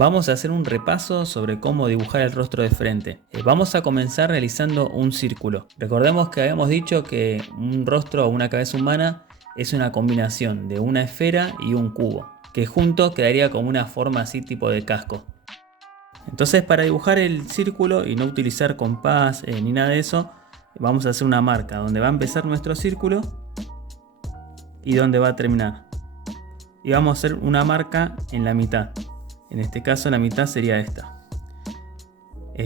Vamos a hacer un repaso sobre cómo dibujar el rostro de frente. Vamos a comenzar realizando un círculo. Recordemos que habíamos dicho que un rostro o una cabeza humana es una combinación de una esfera y un cubo, que juntos quedaría como una forma así tipo de casco. Entonces, para dibujar el círculo y no utilizar compás ni nada de eso, vamos a hacer una marca donde va a empezar nuestro círculo y donde va a terminar. Y vamos a hacer una marca en la mitad. En este caso la mitad sería esta.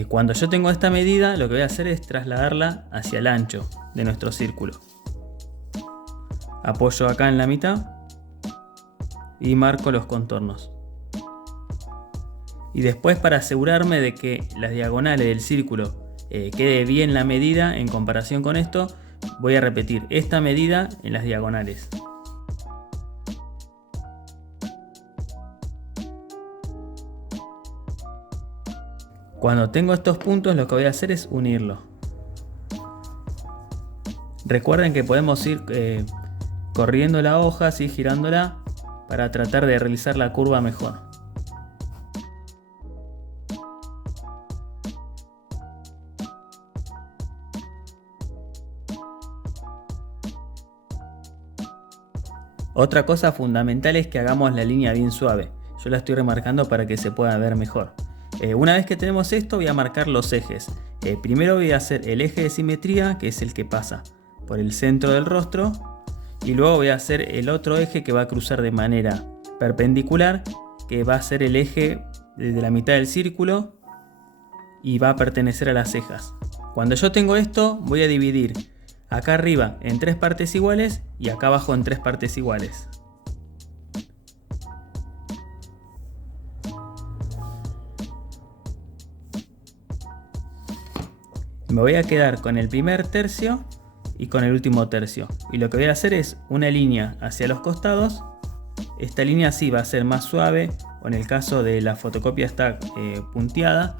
Cuando yo tengo esta medida, lo que voy a hacer es trasladarla hacia el ancho de nuestro círculo. Apoyo acá en la mitad y marco los contornos. Y después, para asegurarme de que las diagonales del círculo quede bien la medida en comparación con esto, voy a repetir esta medida en las diagonales. Cuando tengo estos puntos, lo que voy a hacer es unirlos. Recuerden que podemos ir corriendo la hoja, así girándola, para tratar de realizar la curva mejor. Otra cosa fundamental es que hagamos la línea bien suave. Yo la estoy remarcando para que se pueda ver mejor. Una vez que tenemos esto, voy a marcar los ejes. Primero voy a hacer el eje de simetría, que es el que pasa por el centro del rostro, y luego voy a hacer el otro eje que va a cruzar de manera perpendicular, que va a ser el eje desde la mitad del círculo y va a pertenecer a las cejas. Cuando yo tengo esto, voy a dividir acá arriba en 3 partes iguales y acá abajo en 3 partes iguales. Me voy a quedar con el primer tercio y con el último tercio. Y lo que voy a hacer es una línea hacia los costados. Esta línea sí va a ser más suave, o en el caso de la fotocopia está punteada,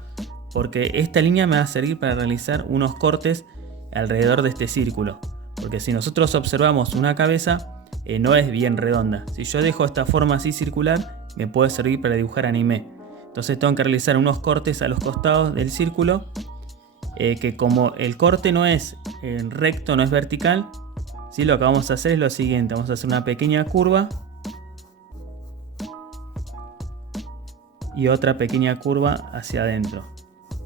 porque esta línea me va a servir para realizar unos cortes alrededor de este círculo. Porque si nosotros observamos una cabeza, no es bien redonda. Si yo dejo esta forma así circular, me puede servir para dibujar anime. Entonces tengo que realizar unos cortes a los costados del círculo, que como el corte no es recto, no es vertical, ¿sí? Lo que vamos a hacer es lo siguiente: vamos a hacer una pequeña curva y otra pequeña curva hacia adentro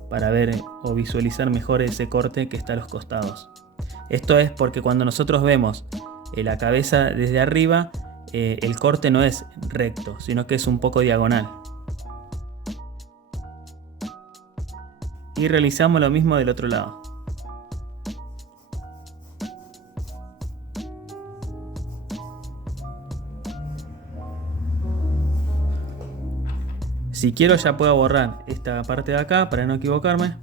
para ver o visualizar mejor ese corte que está a los costados. Esto es porque cuando nosotros vemos la cabeza desde arriba, el corte no es recto, sino que es un poco diagonal. Y realizamos lo mismo del otro lado. Si quiero, ya puedo borrar esta parte de acá para no equivocarme.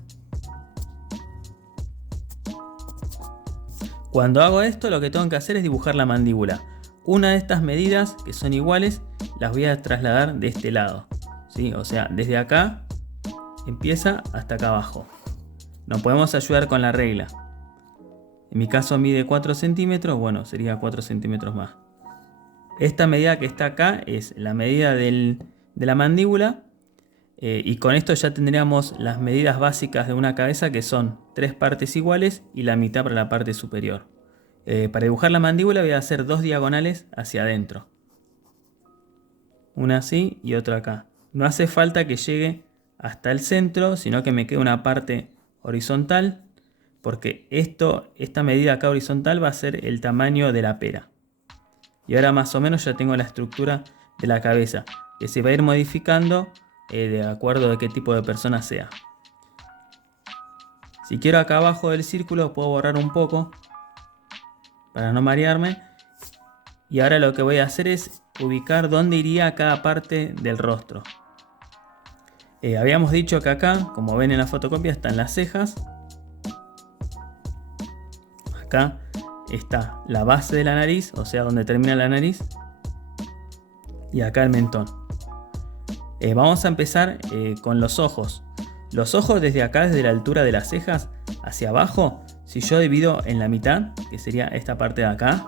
Cuando hago esto, lo que tengo que hacer es dibujar la mandíbula. Una de estas medidas, que son iguales, las voy a trasladar de este lado, ¿sí? O sea, desde acá empieza hasta acá abajo. Nos podemos ayudar con la regla. En mi caso mide 4 centímetros, bueno, sería 4 centímetros más. Esta medida que está acá es la medida de la mandíbula, y con esto ya tendríamos las medidas básicas de una cabeza, que son 3 partes iguales y la mitad para la parte superior. Para dibujar la mandíbula voy a hacer 2 diagonales hacia adentro. Una así y otra acá. No hace falta que llegue hasta el centro, sino que me quede una parte horizontal, porque esta medida acá horizontal va a ser el tamaño de la pera. Y ahora más o menos ya tengo la estructura de la cabeza, que se va a ir modificando de acuerdo de qué tipo de persona sea. Si quiero, acá abajo del círculo puedo borrar un poco para no marearme. Y ahora lo que voy a hacer es ubicar dónde iría cada parte del rostro. Habíamos dicho que acá, como ven en la fotocopia, están las cejas. Acá está la base de la nariz, o sea, donde termina la nariz. Y acá el mentón. Vamos a empezar con los ojos. Los ojos desde acá, desde la altura de las cejas hacia abajo, si yo divido en la mitad, que sería esta parte de acá,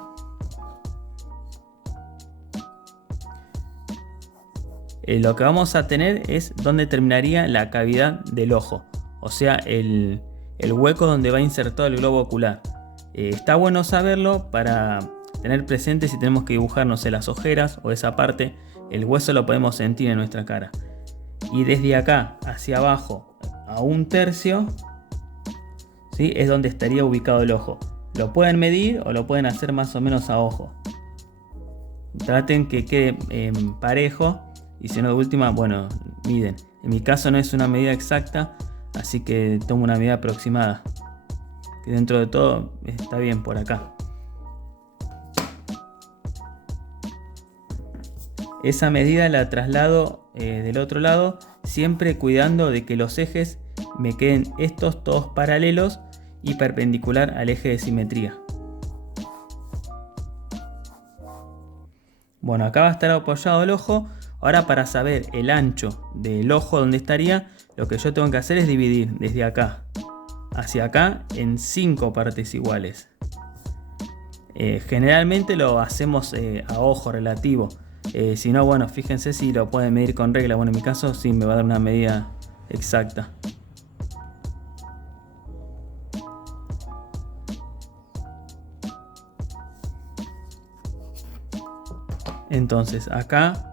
lo que vamos a tener es donde terminaría la cavidad del ojo, o sea, el hueco donde va insertado el globo ocular. Está bueno saberlo para tener presente si tenemos que dibujar, no sé, las ojeras o esa parte. El hueso lo podemos sentir en nuestra cara. Y desde acá hacia abajo a 1/3, ¿sí?, es donde estaría ubicado el ojo. Lo pueden medir o lo pueden hacer más o menos a ojo. Traten que quede parejo, y si no, de última, bueno, miden. En mi caso no es una medida exacta, así que tomo una medida aproximada, que dentro de todo está bien por acá. Esa medida la traslado del otro lado, siempre cuidando de que los ejes me queden estos todos paralelos y perpendicular al eje de simetría. Bueno, acá va a estar apoyado el ojo. Ahora, para saber el ancho del ojo donde estaría, lo que yo tengo que hacer es dividir desde acá hacia acá en 5 partes iguales. Generalmente lo hacemos a ojo relativo. Si no, bueno, fíjense si lo pueden medir con regla. Bueno, en mi caso sí me va a dar una medida exacta. Entonces acá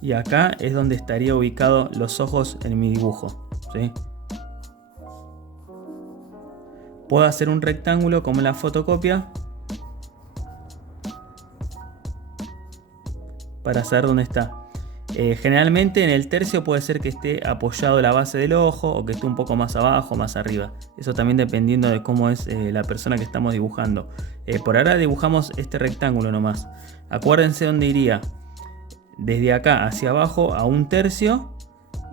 y acá es donde estaría ubicado los ojos en mi dibujo, ¿sí? Puedo hacer un rectángulo como en la fotocopia para saber dónde está. Generalmente en el tercio puede ser que esté apoyado la base del ojo o que esté un poco más abajo o más arriba. Eso también dependiendo de cómo es la persona que estamos dibujando. Por ahora dibujamos este rectángulo nomás. Acuérdense dónde iría. Desde acá hacia abajo a 1/3,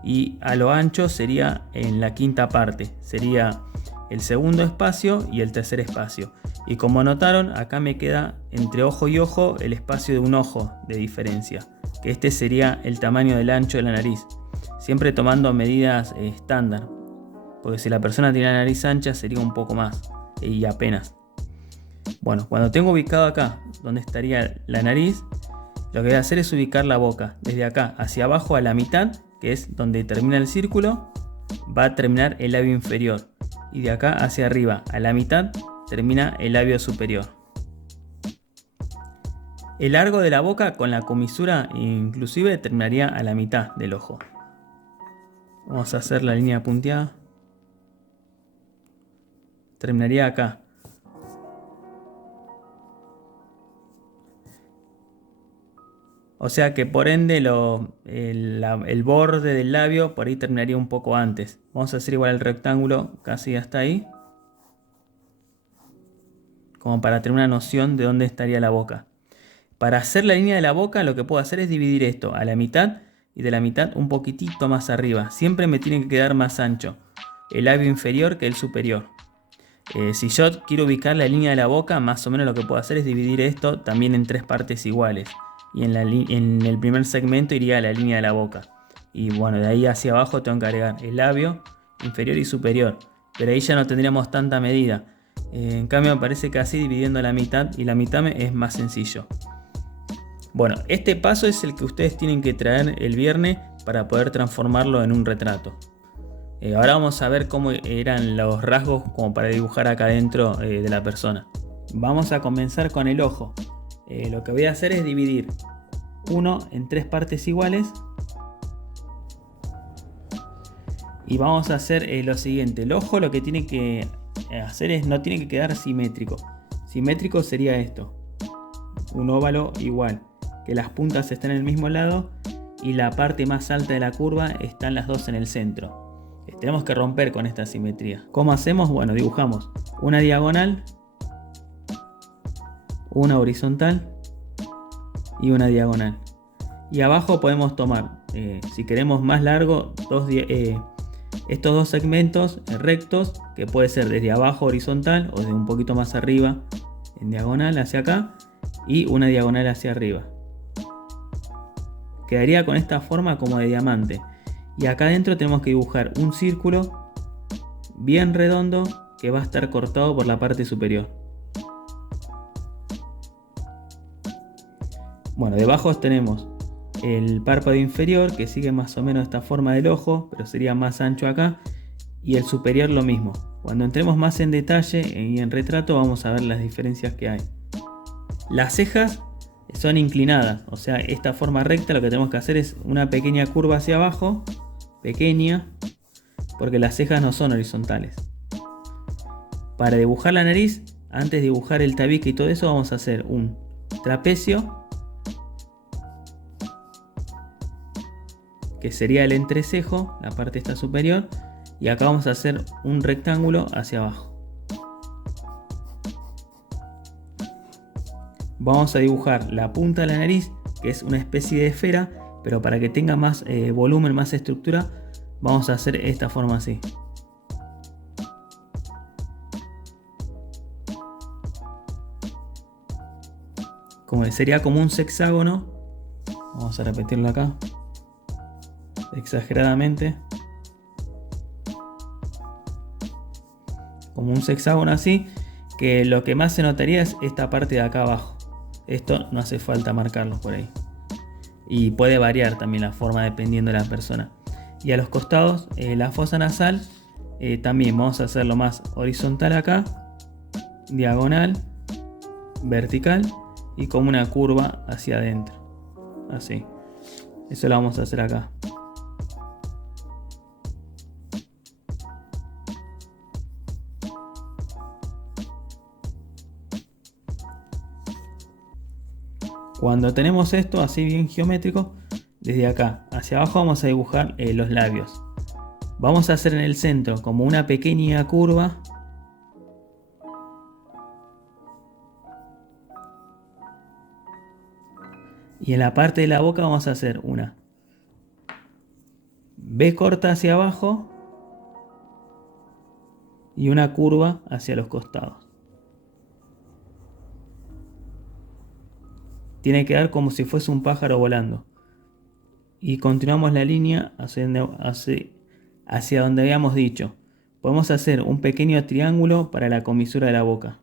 y a lo ancho sería en la 5ª parte. Sería el segundo espacio y el tercer espacio. Y como notaron, acá me queda entre ojo y ojo el espacio de un ojo de diferencia, que este sería el tamaño del ancho de la nariz, siempre tomando medidas estándar, porque si la persona tiene la nariz ancha sería un poco más, y apenas. Bueno, cuando tengo ubicado acá donde estaría la nariz, lo que voy a hacer es ubicar la boca. Desde acá hacia abajo a la mitad, que es donde termina el círculo, va a terminar el labio inferior, y de acá hacia arriba a la mitad termina el labio superior. El largo de la boca con la comisura inclusive terminaría a la mitad del ojo. Vamos a hacer la línea punteada. Terminaría acá. O sea que por ende el borde del labio por ahí terminaría un poco antes. Vamos a hacer igual el rectángulo casi hasta ahí, como para tener una noción de dónde estaría la boca. Para hacer la línea de la boca, lo que puedo hacer es dividir esto a la mitad y de la mitad un poquitito más arriba. Siempre me tiene que quedar más ancho el labio inferior que el superior. Si yo quiero ubicar la línea de la boca, más o menos lo que puedo hacer es dividir esto también en 3 partes iguales. Y en el primer segmento iría la línea de la boca. Y bueno, de ahí hacia abajo tengo que agregar el labio inferior y superior. Pero ahí ya no tendríamos tanta medida. En cambio me parece que así, dividiendo la mitad y la mitad, es más sencillo. Bueno, este paso es el que ustedes tienen que traer el viernes para poder transformarlo en un retrato. Ahora vamos a ver cómo eran los rasgos como para dibujar acá dentro de la persona. Vamos a comenzar con el ojo. Lo que voy a hacer es dividir uno en 3 partes iguales. Y vamos a hacer lo siguiente. El ojo lo que tiene que hacer es, no tiene que quedar simétrico. Simétrico sería esto. Un óvalo igual, que las puntas están en el mismo lado y la parte más alta de la curva están las dos en el centro. Tenemos que romper con esta simetría. ¿Cómo hacemos? Bueno, dibujamos una diagonal, una horizontal y una diagonal. Y abajo podemos tomar, si queremos más largo, estos dos segmentos rectos, que puede ser desde abajo horizontal o de un poquito más arriba en diagonal hacia acá, y una diagonal hacia arriba. Quedaría con esta forma como de diamante. Y acá adentro tenemos que dibujar un círculo bien redondo que va a estar cortado por la parte superior. Bueno, debajo tenemos el párpado inferior, que sigue más o menos esta forma del ojo, pero sería más ancho acá, y el superior lo mismo. Cuando entremos más en detalle y en retrato vamos a ver las diferencias que hay. Las cejas son inclinadas, o sea, esta forma recta lo que tenemos que hacer es una pequeña curva hacia abajo, pequeña, porque las cejas no son horizontales. Para dibujar la nariz, antes de dibujar el tabique y todo eso, vamos a hacer un trapecio, que sería el entrecejo, la parte esta superior, y acá vamos a hacer un rectángulo hacia abajo. Vamos a dibujar la punta de la nariz, que es una especie de esfera, pero para que tenga más volumen, más estructura, vamos a hacer esta forma así. Sería como un sexágono. Vamos a repetirlo acá. Exageradamente. Como un sexágono así, que lo que más se notaría es esta parte de acá abajo. Esto no hace falta marcarlo por ahí. Y puede variar también la forma dependiendo de la persona. Y a los costados, la fosa nasal, también vamos a hacerlo más horizontal acá, diagonal, vertical y como una curva hacia adentro. Así. Eso lo vamos a hacer acá. Cuando tenemos esto así bien geométrico, desde acá hacia abajo vamos a dibujar los labios. Vamos a hacer en el centro como una pequeña curva. Y en la parte de la boca vamos a hacer una V corta hacia abajo y una curva hacia los costados. Tiene que dar como si fuese un pájaro volando. Y continuamos la línea hacia donde habíamos dicho. Podemos hacer un pequeño triángulo para la comisura de la boca.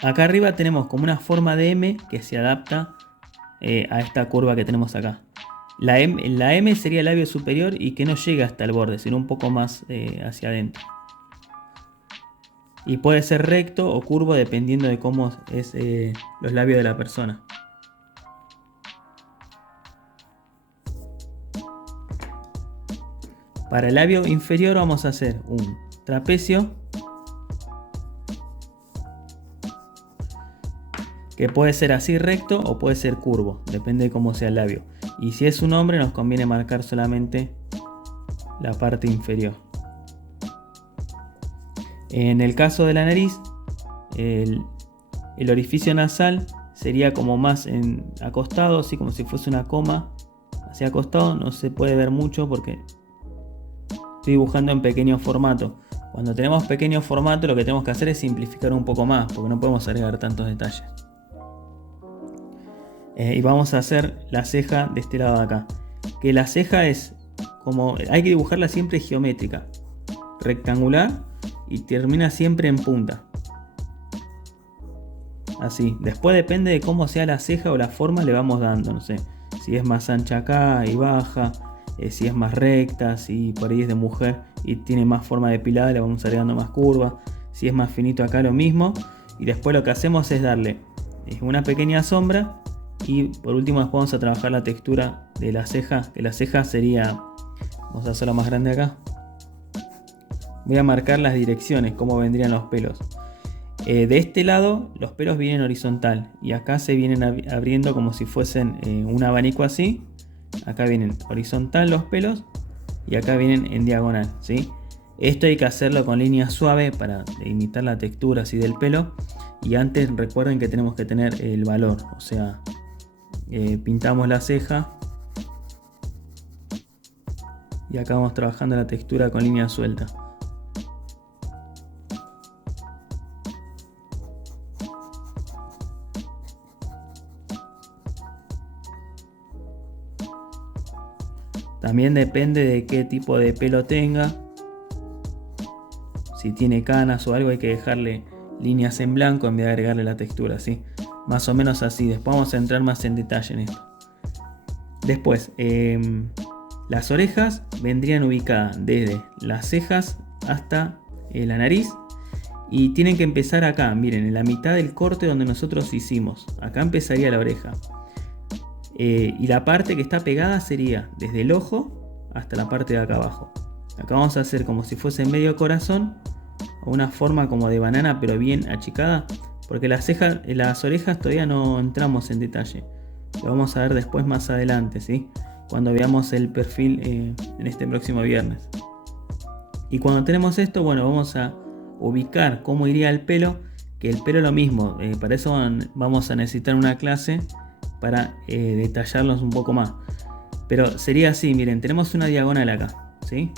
Acá arriba tenemos como una forma de M que se adapta a esta curva que tenemos acá. La M sería el labio superior y que no llega hasta el borde, sino un poco más hacia adentro. Y puede ser recto o curvo dependiendo de cómo es los labios de la persona. Para el labio inferior vamos a hacer un trapecio, que puede ser así recto o puede ser curvo, depende de cómo sea el labio. Y si es un hombre nos conviene marcar solamente la parte inferior. En el caso de la nariz, el orificio nasal sería como más acostado, así como si fuese una coma hacia acostado. No se puede ver mucho porque estoy dibujando en pequeño formato. Cuando tenemos pequeño formato lo que tenemos que hacer es simplificar un poco más, porque no podemos agregar tantos detalles. Y vamos a hacer la ceja de este lado de acá. Que la ceja es como, hay que dibujarla siempre geométrica, rectangular, y termina siempre en punta. Así. Después depende de cómo sea la ceja o la forma le vamos dando. No sé, si es más ancha acá y baja, si es más recta, si por ahí es de mujer y tiene más forma depilada, le vamos agregando más curva. Si es más finito acá lo mismo. Y después lo que hacemos es darle una pequeña sombra. Y por último después vamos a trabajar la textura de la ceja. Que la ceja sería, vamos a hacerla más grande acá. Voy a marcar las direcciones, cómo vendrían los pelos. De este lado los pelos vienen horizontal y acá se vienen abriendo como si fuesen un abanico así. Acá vienen horizontal los pelos y acá vienen en diagonal, ¿sí? Esto hay que hacerlo con línea suave para imitar la textura así del pelo. Y antes recuerden que tenemos que tener el valor, o sea, pintamos la ceja y acá vamos trabajando la textura con línea suelta. También depende de qué tipo de pelo tenga. Si tiene canas o algo hay que dejarle líneas en blanco en vez de agregarle la textura, ¿sí? Más o menos así. Después vamos a entrar más en detalle en esto. Después, las orejas vendrían ubicadas desde las cejas hasta la nariz. Y tienen que empezar acá, miren, en la mitad del corte donde nosotros hicimos. Acá empezaría la oreja. Y la parte que está pegada sería desde el ojo hasta la parte de acá abajo. Acá vamos a hacer como si fuese medio corazón, o una forma como de banana pero bien achicada, porque las orejas todavía no entramos en detalle. Lo vamos a ver después más adelante, ¿sí? Cuando veamos el perfil en este próximo viernes. Y cuando tenemos esto, bueno, vamos a ubicar cómo iría el pelo, que el pelo lo mismo, para eso vamos a necesitar una clase para detallarlos un poco más. Pero sería así, miren, tenemos una diagonal acá, ¿sí?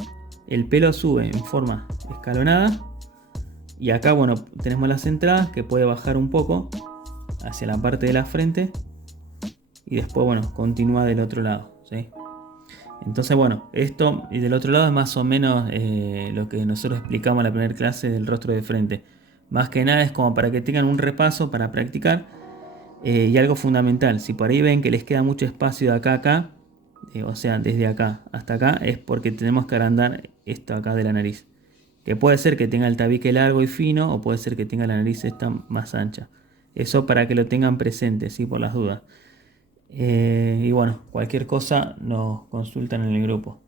El pelo sube en forma escalonada y acá, bueno, tenemos las entradas que puede bajar un poco hacia la parte de la frente y después, bueno, continúa del otro lado, ¿sí? Entonces, bueno, esto y del otro lado es más o menos lo que nosotros explicamos en la primera clase del rostro de frente. Más que nada es como para que tengan un repaso para practicar. Y algo fundamental, si por ahí ven que les queda mucho espacio de acá a acá, o sea, desde acá hasta acá, es porque tenemos que agrandar esto acá de la nariz. Que puede ser que tenga el tabique largo y fino, o puede ser que tenga la nariz esta más ancha. Eso para que lo tengan presente, ¿sí? Por las dudas. Y bueno, cualquier cosa nos consultan en el grupo.